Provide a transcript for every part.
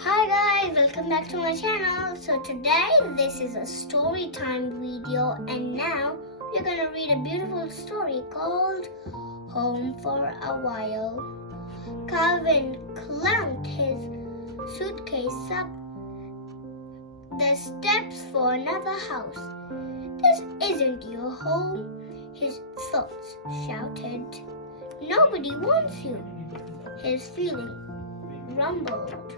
Hi guys, welcome back to my channel. So today this is a story time video and now we're gonna read a beautiful story called Home for a While. Calvin clunked his suitcase up the steps for another house. This isn't your home, his thoughts shouted. Nobody wants you, his feeling rumbled.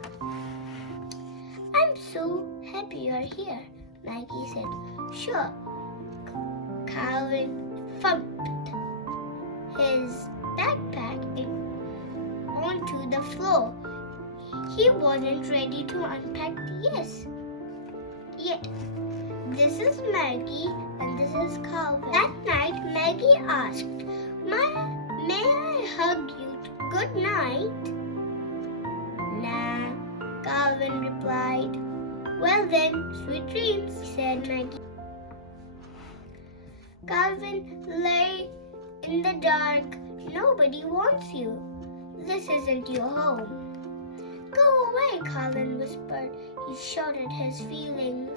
I'm so happy you're here, Maggie said. Sure. Calvin thumped his backpack onto the floor. He wasn't ready to unpack yet. This is Maggie and this is Calvin. That night, Maggie asked, May I hug you good night? Nah, Calvin replied. Well then, sweet dreams, said Maggie. Calvin lay in the dark. Nobody wants you. This isn't your home. Go away, Calvin whispered. He shouted his feelings.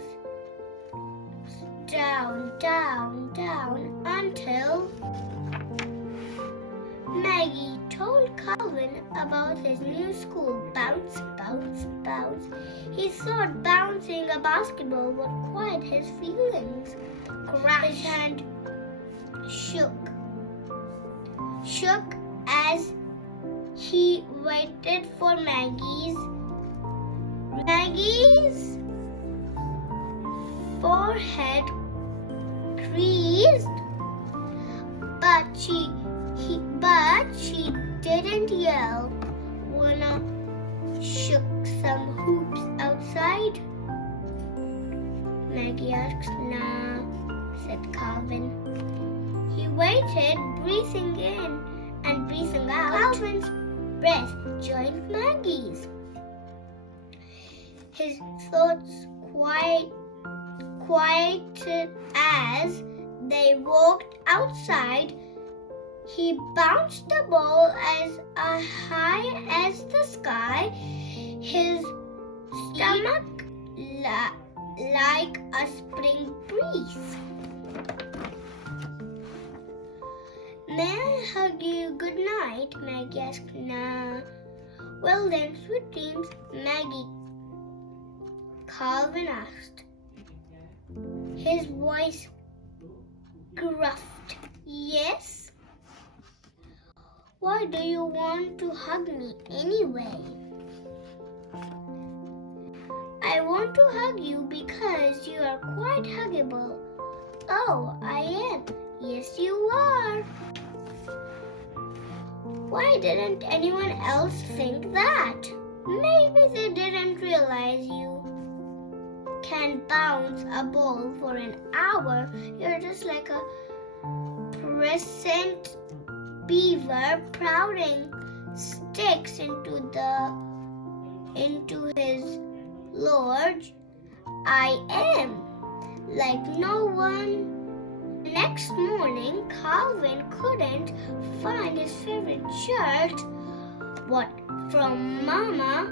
Down, down, down, until Maggie told Calvin about his new school. Bounce, bounce, bounce. He thought bouncing a basketball would quiet his feelings. Crash. His hand shook as he waited for Maggie's forehead creased, but she didn't yell. Wanna shook some hoops outside? Maggie asked. Nah, said Calvin. He waited, breathing in and breathing out. Calvin's breath joined Maggie's. His thoughts quieted as they walked outside. He bounced the ball as high as the sky, his stomach like a spring breeze. May I hug you good night? Maggie asked. Nah. Well then, sweet dreams, Maggie, Calvin asked. His voice gruffed. Yes? Why do you want to hug me anyway? I want to hug you because you are quite huggable. Oh, I am. Yes, you are. Why didn't anyone else think that? Maybe they didn't realize you can bounce a ball for an hour. You're just like a present beaver crowding sticks into his lodge. I am like no one. Next morning, Calvin couldn't find his favorite shirt. What from Mama?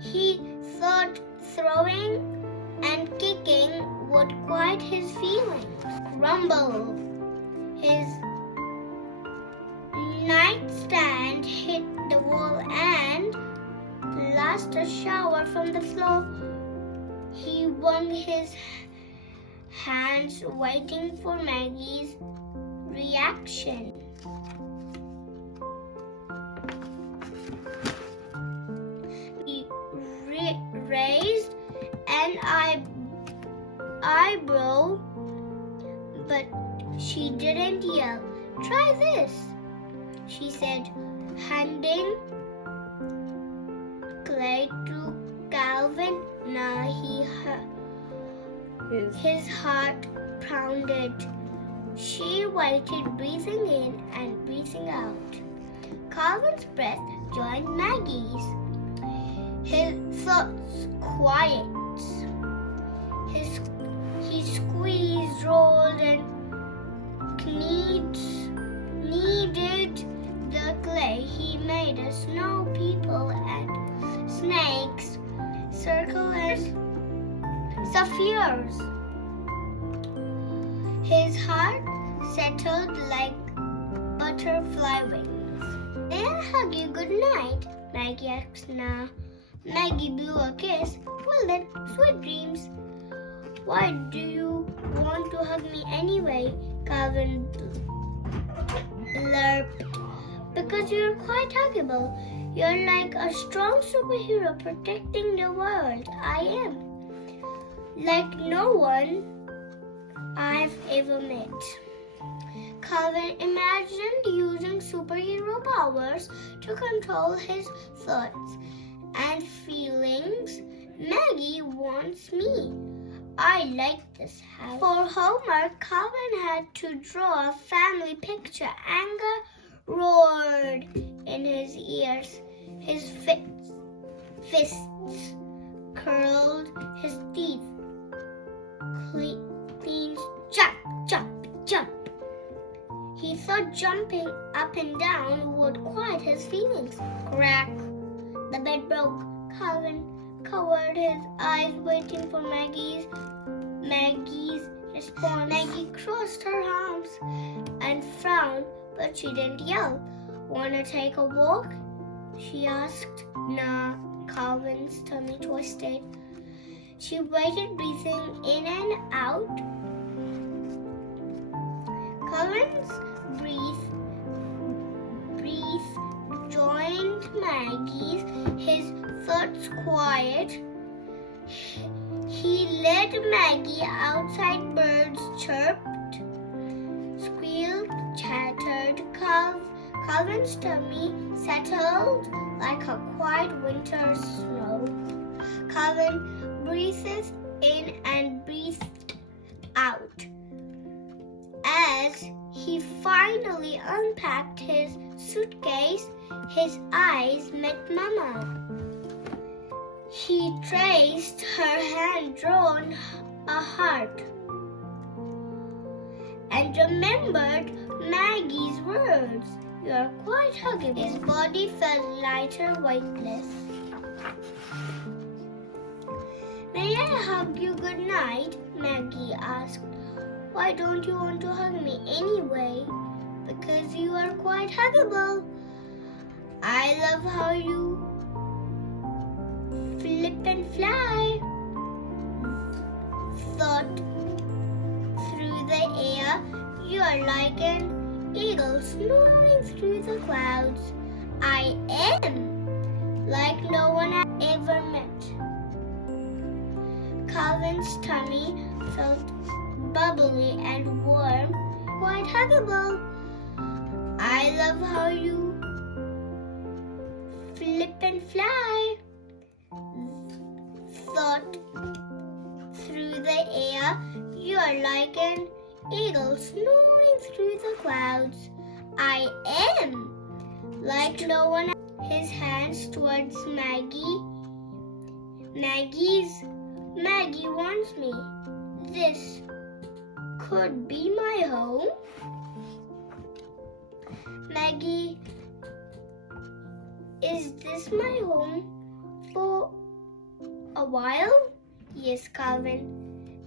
He thought throwing and kicking would quiet his feelings. Rumble. His nightstand hit the wall and blast a shower from the floor. He wrung his hands waiting for Maggie's reaction. He raised an eyebrow, but she didn't yell. Try this, she said, handing clay to Calvin. Now his heart pounded. She waited, breathing in and breathing out. Calvin's breath joined Maggie's. His thoughts quiet. He squeezed, rolled, and kneaded the clay. He made a snow people and snakes circle his spheres. His heart settled like butterfly wings. May I hug you good night? Maggie asked. Nah. Maggie blew a kiss. Well then, sweet dreams. Why do you want to hug me anyway? Calvin blurped. Because you're quite huggable. You're like a strong superhero protecting the world. I am. Like no one I've ever met. Calvin imagined using superhero powers to control his thoughts and feelings. Maggie wants me. I like this house. For homework, Calvin had to draw a family picture. Anger roared in his ears. His fists curled, his teeth clenched. Jump, jump, jump. He thought jumping up and down would quiet his feelings. Crack. The bed broke. Calvin covered his eyes, waiting for Maggie's response. Maggie crossed her arms and frowned, but she didn't yell. Wanna take a walk? She asked. Nah. Calvin's tummy twisted. She waited, breathing in and out. Calvin's breath joined Maggie's, his thoughts quiet. He led Maggie outside. Birds chirped, squealed, chattered. Calvin's tummy settled like a quiet winter snow. Calvin breathed in and breathed out. As he finally unpacked his suitcase, his eyes met Mama. He traced her hand, drawn a heart, and remembered Maggie's words. You're quite huggable. His body felt lighter, weightless. May I hug you good night? Maggie asked. Why don't you want to hug me anyway? Because you are quite huggable. I love how you flip and fly. Thought through the air. You are like an eagle soaring through the clouds. I am like no one I've ever met. Calvin's tummy felt bubbly and warm, quite huggable. I love how you flip and fly. Thought through the air. You are like an eagle soaring through the clouds. I am like no one. His hands towards Maggie. Maggie wants me. This could be my home. Maggie, is this my home for a while? Yes, Calvin.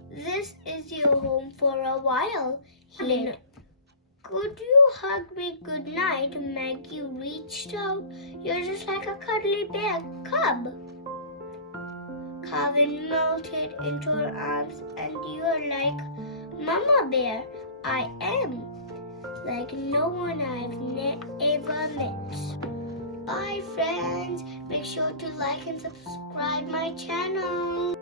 This is your home for a while. Could you hug me good night? Maggie reached out. You're just like a cuddly bear cub. Calvin melted into her arms, and you're like Mama Bear. I am like no one I've ever met. Bye friends. Make sure to like and subscribe my channel.